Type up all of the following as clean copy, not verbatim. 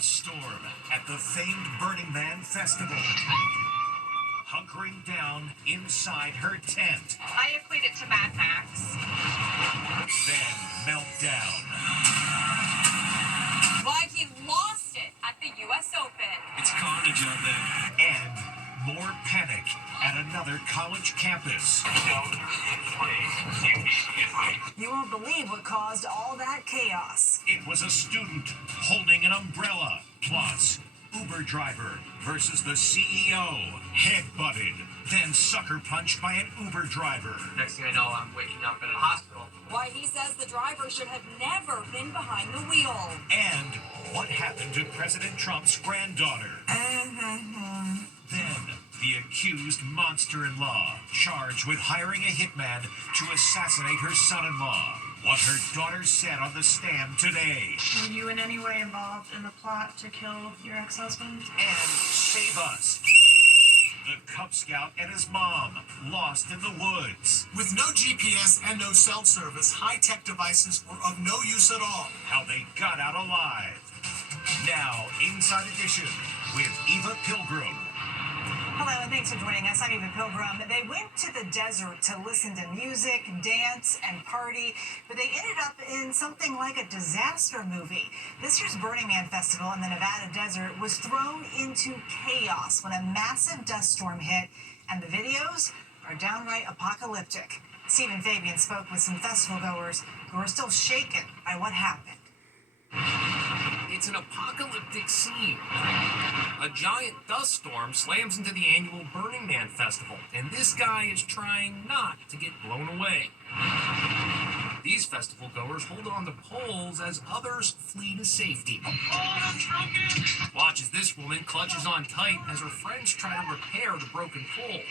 dust storm at the famed Burning Man Festival. Hunkering down inside her tent. I equate it to Mad Max. Then meltdown. Why he lost it at the U.S. Open. It's carnage out there. And more panic at another college campus. You won't believe what caused all that chaos. It was a student holding an umbrella. Plus, Uber driver versus the CEO. Head-butted, then sucker punched by an Uber driver. Next thing I know, I'm waking up in a hospital. Why he says the driver should have never been behind the wheel. And what happened to President Trump's granddaughter. Then, the accused monster-in-law, charged with hiring a hitman to assassinate her son-in-law. What her daughter said on the stand today. Were you in any way involved in the plot to kill your ex-husband? And save us. The Cub Scout and his mom, lost in the woods. With no GPS and no cell service, high-tech devices were of no use at all. How they got out alive. Now, Inside Edition with Eva Pilgrim. Hello, and thanks for joining us. I'm Eva Pilgrim. They went to the desert to listen to music, dance, and party, but they ended up in something like a disaster movie. This year's Burning Man Festival in the Nevada desert was thrown into chaos when a massive dust storm hit, and the videos are downright apocalyptic. Stephen Fabian spoke with some festival goers who are still shaken by what happened. It's an apocalyptic scene. A giant dust storm slams into the annual Burning Man Festival, and this guy is trying not to get blown away. These festival goers hold on to poles as others flee to safety. Watch as this woman clutches on tight as her friends try to repair the broken pole.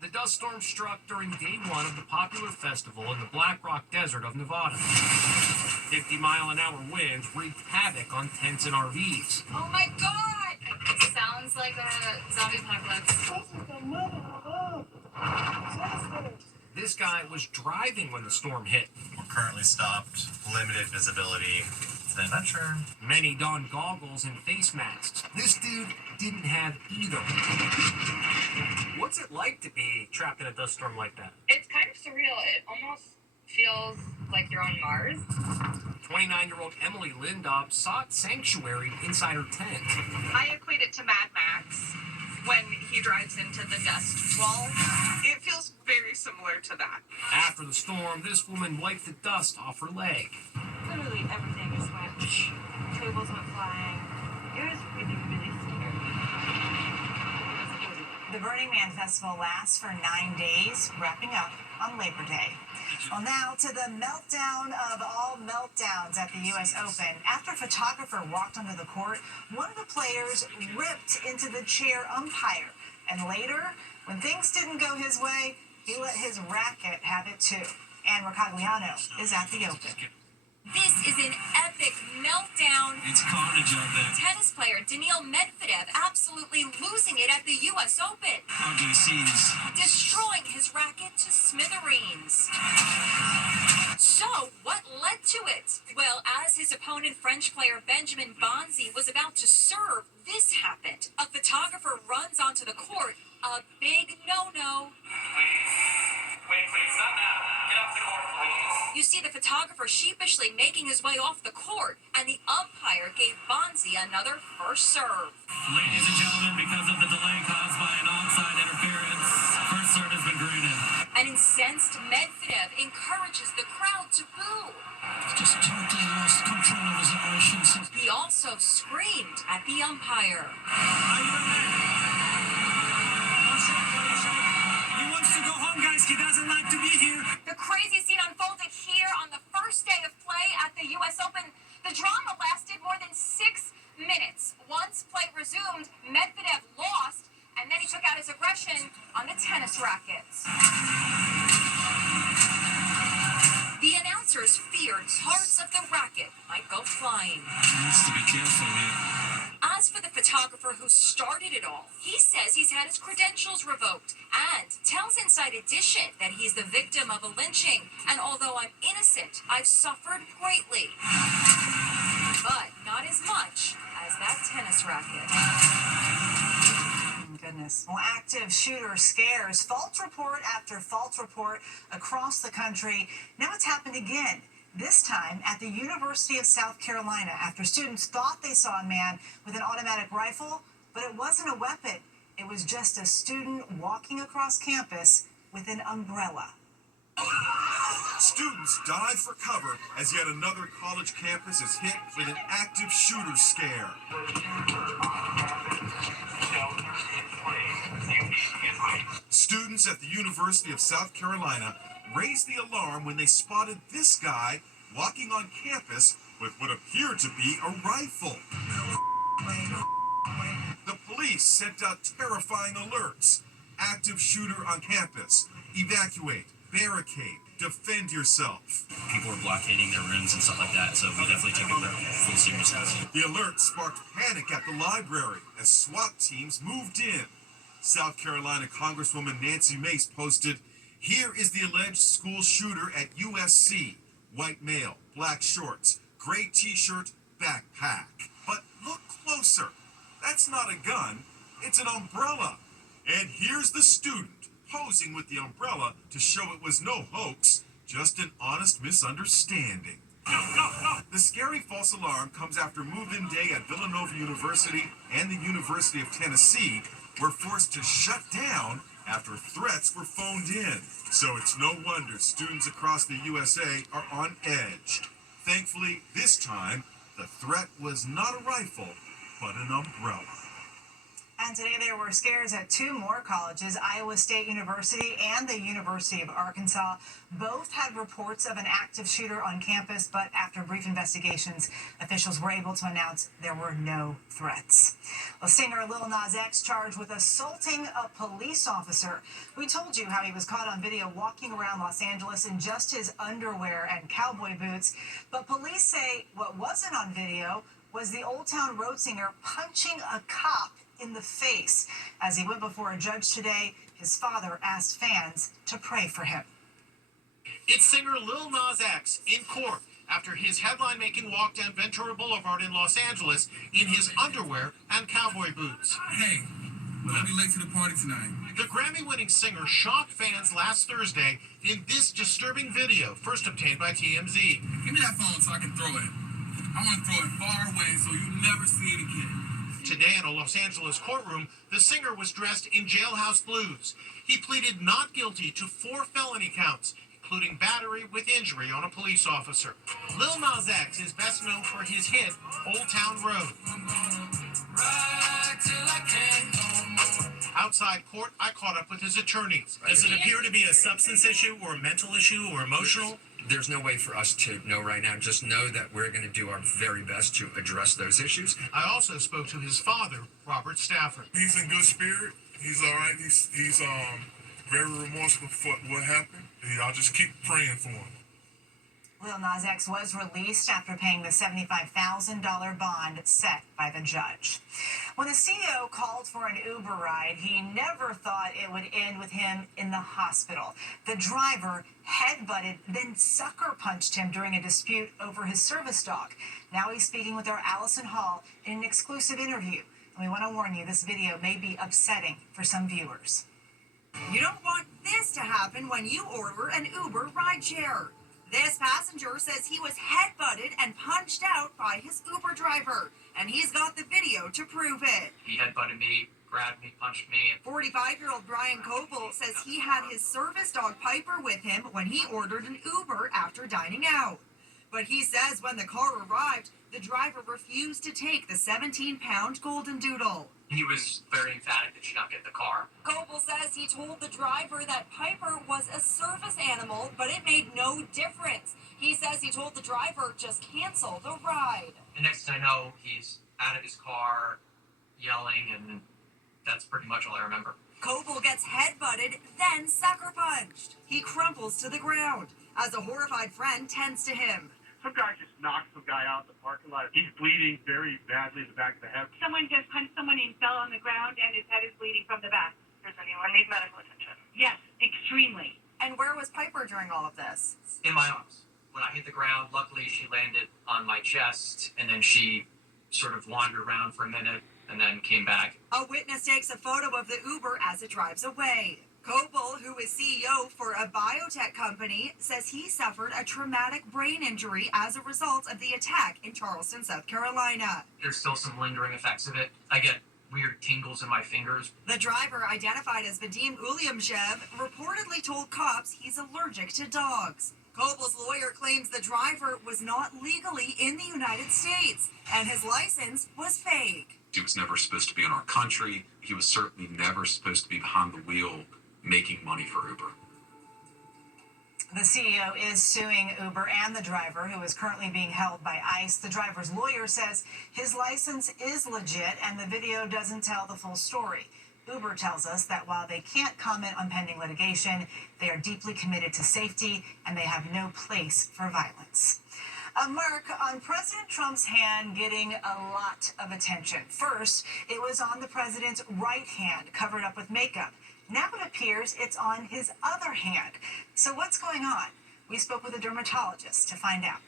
The dust storm struck during day one of the popular festival in the Black Rock Desert of Nevada. 50-mile-an-hour winds wreaked havoc on tents and RVs. Oh my God! It sounds like a zombie apocalypse. This guy was driving when the storm hit. We're currently stopped, limited visibility. It's an adventure. Many donned goggles and face masks. This dude didn't have either. What's it like to be trapped in a dust storm like that? It's kind of surreal. It almost feels like you're on Mars. 29-year-old Emily Lindop sought sanctuary inside her tent. I equate it to Mad Max when he drives into the dust wall. It feels very similar to that. After the storm, this woman wiped the dust off her leg. Literally everything just went. Tables went flying. It was really, really scary. The Burning Man Festival lasts for 9 days, wrapping up on Labor Day. Well, now to the meltdown of all meltdowns at the U.S. Open. After a photographer walked onto the court, one of the players ripped into the chair umpire. And later, when things didn't go his way, he let his racket have it too. Ann Mercogliano is at the Open. This is an epic meltdown. It's carnage out there. Tennis player Daniil Medvedev absolutely losing it at the U.S. Open. Ugly scenes. Destroying his racket to smithereens. So, what led to it? Well, as his opponent, French player Benjamin Bonzi, was about to serve, this happened. A photographer runs onto the court. A big no-no. Please, not now. Get off the court, please. You see the photographer sheepishly making his way off the court, and the umpire gave Bonzi another first serve. Ladies and gentlemen, because of the delay caused by an onside interference, first serve has been granted. An incensed Medvedev encourages the crowd to boo. Just totally lost control of his emotions. He also screamed at the umpire. He wants to go home, guys. He doesn't like to be here. The crazy scene unfolded here on the first day of play at the U.S. Open. The drama lasted more than 6 minutes. Once play resumed, Medvedev lost, and then he took out his aggression on the tennis rackets. The announcers feared parts of the racket might go flying. He needs to be careful here. As for the photographer who started it all, he says he's had his credentials revoked and tells Inside Edition that he's the victim of a lynching. And although I'm innocent, I've suffered greatly. But not not as much as that tennis racket. Goodness. Well, active shooter scares. False report after false report across the country. Now it's happened again. This time at the University of South Carolina after students thought they saw a man with an automatic rifle, but it wasn't a weapon. It was just a student walking across campus with an umbrella. Students dive for cover as yet another college campus is hit with an active shooter scare. Students at the University of South Carolina raised the alarm when they spotted this guy walking on campus with what appeared to be a rifle. The police sent out terrifying alerts. Active shooter on campus. Evacuate. Barricade. Defend yourself. People were blockading their rooms and stuff like that, so we definitely took it with full seriousness. The alert sparked panic at the library as SWAT teams moved in. South Carolina Congresswoman Nancy Mace posted, "Here is the alleged school shooter at USC. White male, black shorts, gray t-shirt, backpack." But look closer. That's not a gun. It's an umbrella. And here's the student posing with the umbrella to show it was no hoax, just an honest misunderstanding. The scary false alarm comes after move-in day at Villanova University and the University of Tennessee were forced to shut down after threats were phoned in. So it's no wonder students across the USA are on edge. Thankfully, this time, the threat was not a rifle, but an umbrella. And today there were scares at two more colleges, Iowa State University and the University of Arkansas. Both had reports of an active shooter on campus, but after brief investigations, officials were able to announce there were no threats. Well, singer Lil Nas X charged with assaulting a police officer. We told you how he was caught on video walking around Los Angeles in just his underwear and cowboy boots. But police say what wasn't on video was the Old Town Road singer punching a cop in the face. As he went before a judge today, his father asked fans to pray for him. It's singer Lil Nas X in court after his headline-making walk down Ventura Boulevard in Los Angeles in his underwear and cowboy boots. Hey, I'll be late to the party tonight. The Grammy-winning singer shocked fans last Thursday in this disturbing video, first obtained by TMZ. Give me that phone so I can throw it. I want to throw it far away so you never see it again. Today in a Los Angeles courtroom, the singer was dressed in jailhouse blues. He pleaded not guilty to 4 felony counts, including battery with injury on a police officer. Lil Nas X is best known for his hit, Old Town Road. Outside court, I caught up with his attorneys. Does it appear to be a substance issue or a mental issue or emotional? There's no way for us to know right now. Just know that we're going to do our very best to address those issues. I also spoke to his father, Robert Stafford. He's in good spirit. He's all right. He's very remorseful for what happened. I'll just keep praying for him. Lil Nas X was released after paying the $75,000 bond set by the judge. When the CEO called for an Uber ride, he never thought it would end with him in the hospital. The driver headbutted, then sucker punched him during a dispute over his service dog. Now he's speaking with our Allison Hall in an exclusive interview. And we want to warn you, this video may be upsetting for some viewers. You don't want this to happen when you order an Uber rideshare. This passenger says he was headbutted and punched out by his Uber driver, and he's got the video to prove it. He headbutted me, grabbed me, punched me. 45-year-old Brian Coble says he had his service dog Piper with him when he ordered an Uber after dining out. But he says when the car arrived, the driver refused to take the 17-pound golden doodle. He was very emphatic that she not get the car. Coble says he told the driver that Piper was a service animal, but it made no difference. He says he told the driver just cancel the ride. And next thing I know, he's out of his car, yelling, and that's pretty much all I remember. Coble gets headbutted, then sucker punched. He crumples to the ground as a horrified friend tends to him. Some guy just knocked some guy out in the parking lot. He's bleeding very badly in the back of the head. Someone just punched someone and fell on the ground, and his head is bleeding from the back. Does anyone need medical attention? Yes, extremely. And where was Piper during all of this? In my arms. When I hit the ground, luckily she landed on my chest, and then she sort of wandered around for a minute and then came back. A witness takes a photo of the Uber as it drives away. Coble, who is CEO for a biotech company, says he suffered a traumatic brain injury as a result of the attack in Charleston, South Carolina. There's still some lingering effects of it. I get weird tingles in my fingers. The driver, identified as Vadim Ulyamshev, reportedly told cops he's allergic to dogs. Coble's lawyer claims the driver was not legally in the United States and his license was fake. He was never supposed to be in our country. He was certainly never supposed to be behind the wheel making money for Uber. The CEO is suing Uber and the driver, who is currently being held by ICE. The driver's lawyer says his license is legit and the video doesn't tell the full story. Uber tells us that while they can't comment on pending litigation, they are deeply committed to safety and they have no place for violence. Mark, on President Trump's hand getting a lot of attention. First, it was on the president's right hand, covered up with makeup. Now it appears it's on his other hand. So what's going on? We spoke with a dermatologist to find out.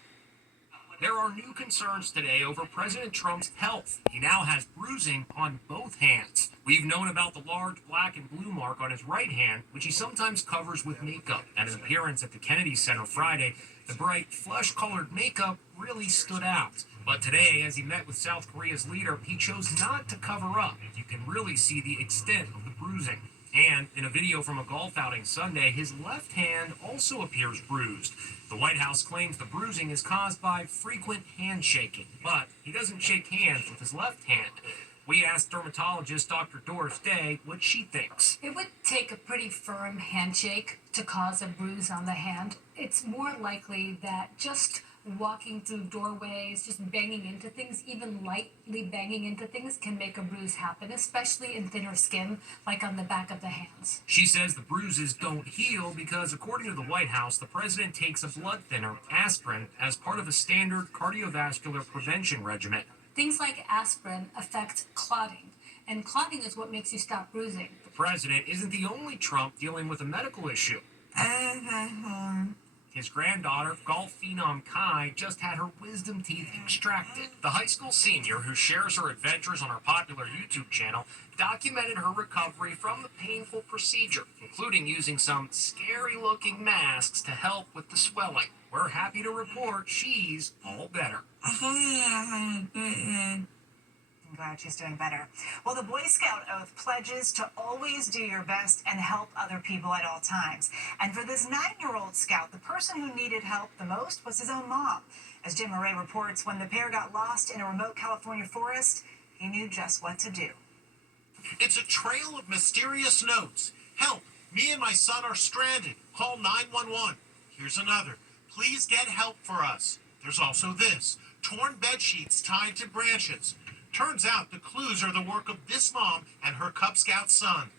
There are new concerns today over President Trump's health. He now has bruising on both hands. We've known about the large black and blue mark on his right hand, which he sometimes covers with makeup. At an appearance at the Kennedy Center Friday, the bright, flesh-colored makeup really stood out. But today, as he met with South Korea's leader, he chose not to cover up. You can really see the extent of the bruising. And in a video from a golf outing Sunday, his left hand also appears bruised. The White House claims the bruising is caused by frequent handshaking, but he doesn't shake hands with his left hand. We asked dermatologist Dr. Doris Day what she thinks. It would take a pretty firm handshake to cause a bruise on the hand. It's more likely that just walking through doorways, just banging into things, even lightly banging into things can make a bruise happen, especially in thinner skin, like on the back of the hands. She says the bruises don't heal because, according to the White House, the president takes a blood thinner, aspirin, as part of a standard cardiovascular prevention regimen. Things like aspirin affect clotting, and clotting is what makes you stop bruising. The president isn't the only Trump dealing with a medical issue. His granddaughter, golf phenom Kai, just had her wisdom teeth extracted. The high school senior, who shares her adventures on her popular YouTube channel, documented her recovery from the painful procedure, including using some scary-looking masks to help with the swelling. We're happy to report she's all better. I'm glad she's doing better. Well, the Boy Scout oath pledges to always do your best and help other people at all times. And for this 9-year-old scout, the person who needed help the most was his own mom. As Jim Murray reports, when the pair got lost in a remote California forest, he knew just what to do. It's a trail of mysterious notes. Help! Me and my son are stranded. Call 911. Here's another. Please get help for us. There's also this. Torn bed sheets tied to branches. Turns out the clues are the work of this mom and her Cub Scout son.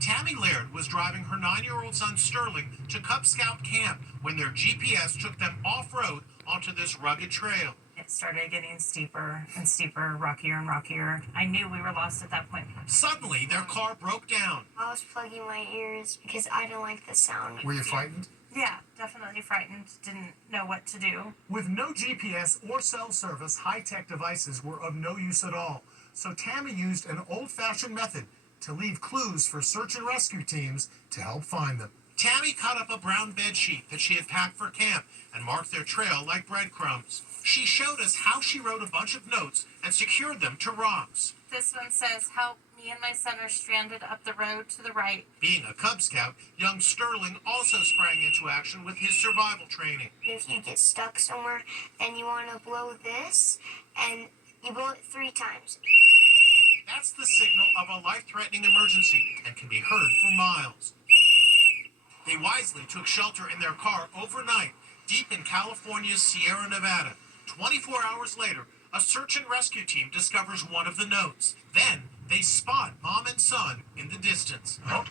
Tammy Laird was driving her 9-year-old son Sterling to Cub Scout camp when their GPS took them off-road onto this rugged trail. It started getting steeper and steeper, rockier and rockier. I knew we were lost at that point. Suddenly, their car broke down. I was plugging my ears because I didn't like the sound. Were you frightened? Yeah, definitely frightened. Didn't know what to do. With no GPS or cell service, high-tech devices were of no use at all. So Tammy used an old-fashioned method to leave clues for search and rescue teams to help find them. Tammy cut up a brown bed sheet that she had packed for camp and marked their trail like breadcrumbs. She showed us how she wrote a bunch of notes and secured them to rocks. This one says, help, me and my son are stranded up the road to the right. Being a Cub Scout, young Sterling also sprang into action with his survival training. If you get stuck somewhere and you want to blow this, and you blow it 3 times. That's the signal of a life-threatening emergency and can be heard for miles. They wisely took shelter in their car overnight, deep in California's Sierra Nevada. 24 hours later, a search and rescue team discovers one of the notes. Then, they spot mom and son in the distance. Oh,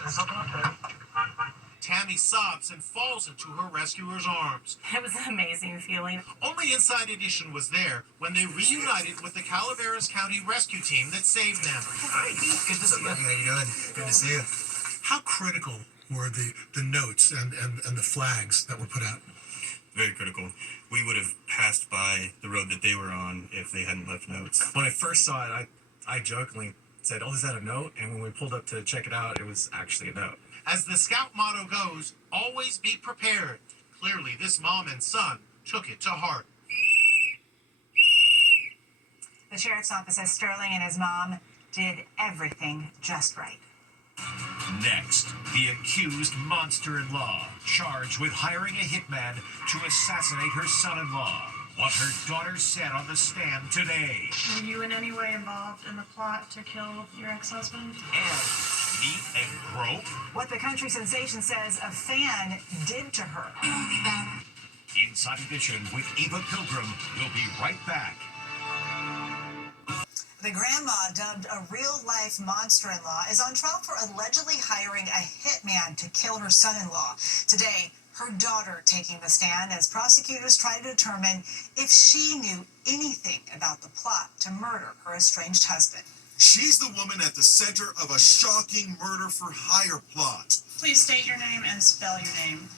there's something up there. Tammy sobs and falls into her rescuer's arms. It was an amazing feeling. Only Inside Edition was there when they reunited with the Calaveras County rescue team that saved them. Hi, good to see you. How you doing? Good to see you. How critical were the notes and the flags that were put out? Very critical. We would have passed by the road that they were on if they hadn't left notes. When I first saw it, I jokingly said, "Oh, is that a note?" And when we pulled up to check it out, it was actually a note. As the Scout motto goes, always be prepared. Clearly, this mom and son took it to heart. The sheriff's office says Sterling and his mom did everything just right. Next, the accused monster-in-law, charged with hiring a hitman to assassinate her son-in-law. What her daughter said on the stand today. Were you in any way involved in the plot to kill your ex-husband? And meet and grope. What the country sensation says a fan did to her. Inside Edition with Eva Pilgrim. We'll be right back. The grandma, dubbed a real-life monster-in-law, is on trial for allegedly hiring a hitman to kill her son-in-law. Today, her daughter taking the stand as prosecutors try to determine if she knew anything about the plot to murder her estranged husband. She's the woman at the center of a shocking murder-for-hire plot. Please state your name and spell your name.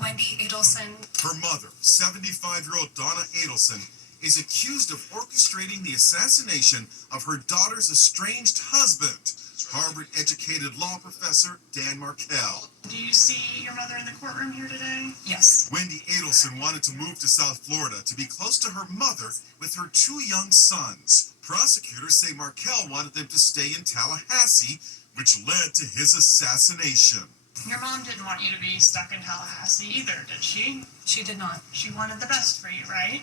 Wendy Adelson. Her mother, 75-year-old Donna Adelson, is accused of orchestrating the assassination of her daughter's estranged husband, Harvard-educated law professor Dan Markell. Do you see your mother in the courtroom here today? Yes. Wendy Adelson wanted to move to South Florida to be close to her mother with her 2 young sons. Prosecutors say Markell wanted them to stay in Tallahassee, which led to his assassination. Your mom didn't want you to be stuck in Tallahassee either, did she? She did not. She wanted the best for you, right?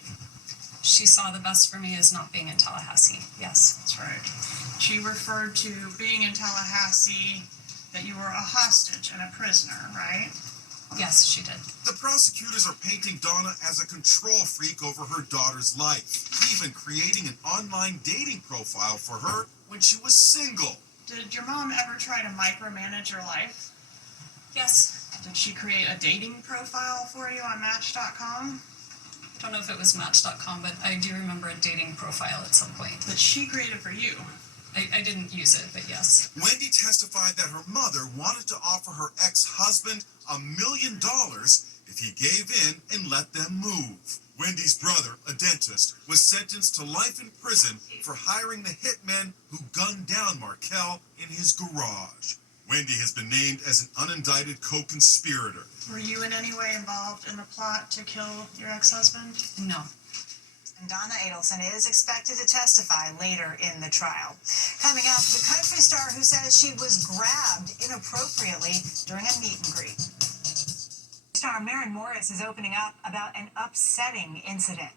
She saw the best for me as not being in Tallahassee. Yes. That's right. She referred to being in Tallahassee that you were a hostage and a prisoner, right? Yes, she did. The prosecutors are painting Donna as a control freak over her daughter's life, even creating an online dating profile for her when she was single. Did your mom ever try to micromanage your life? Yes. Did she create a dating profile for you on Match.com? I don't know if it was Match.com, but I do remember a dating profile at some point. That she created for you? I didn't use it, but yes. Wendy testified that her mother wanted to offer her ex-husband $1 million if he gave in and let them move. Wendy's brother, a dentist, was sentenced to life in prison for hiring the hitman who gunned down Markell in his garage. Wendy has been named as an unindicted co-conspirator. Were you in any way involved in the plot to kill your ex-husband? No. And Donna Adelson is expected to testify later in the trial. Coming up, the country star who says she was grabbed inappropriately during a meet and greet. Star Maren Morris is opening up about an upsetting incident.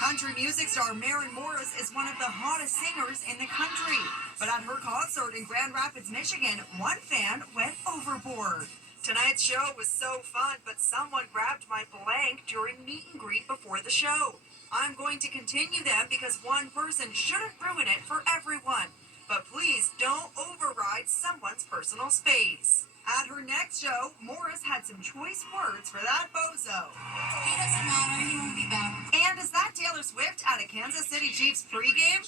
Country music star Maren Morris is one of the hottest singers in the country. But at her concert in Grand Rapids, Michigan, one fan went overboard. Tonight's show was so fun, but someone grabbed my blank during meet and greet before the show. I'm going to continue them because one person shouldn't ruin it for everyone. But please don't override someone's personal space. At her next show, Morris had some choice words for that bozo. He doesn't matter. He won't be back. And is that Taylor Swift at a Kansas City Chiefs pregame?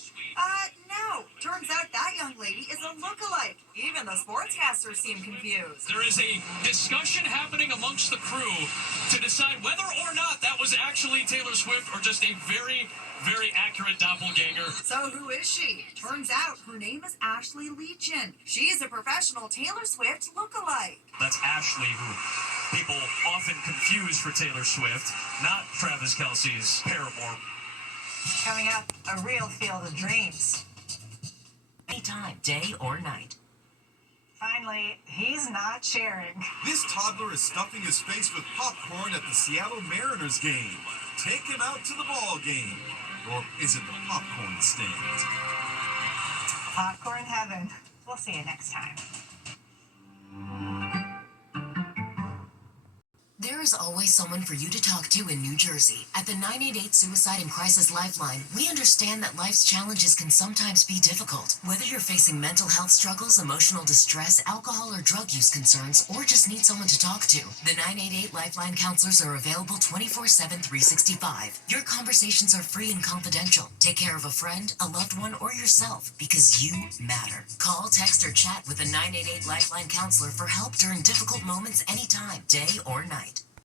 No. Turns out that young lady is a lookalike. Even the sportscasters seem confused. There is a discussion happening amongst the crew to decide whether or not that was actually Taylor Swift or just a very, very accurate doppelganger. So who is she? Turns out her name is Ashley Leachin. She's a professional Taylor Swift lookalike. That's Ashley, who people often confuse for Taylor Swift, not Travis Kelce's paramour. Coming up, a real field of dreams. Anytime, day or night. Finally, he's not sharing. This toddler is stuffing his face with popcorn at the Seattle Mariners game. Take him out to the ball game. Or is it the popcorn stand? Popcorn heaven. We'll see you next time. There is always someone for you to talk to in New Jersey. At the 988 Suicide and Crisis Lifeline, we understand that life's challenges can sometimes be difficult. Whether you're facing mental health struggles, emotional distress, alcohol or drug use concerns, or just need someone to talk to, the 988 Lifeline counselors are available 24/7, 365. Your conversations are free and confidential. Take care of a friend, a loved one, or yourself, because you matter. Call, text, or chat with the 988 Lifeline counselor for help during difficult moments anytime, day or night.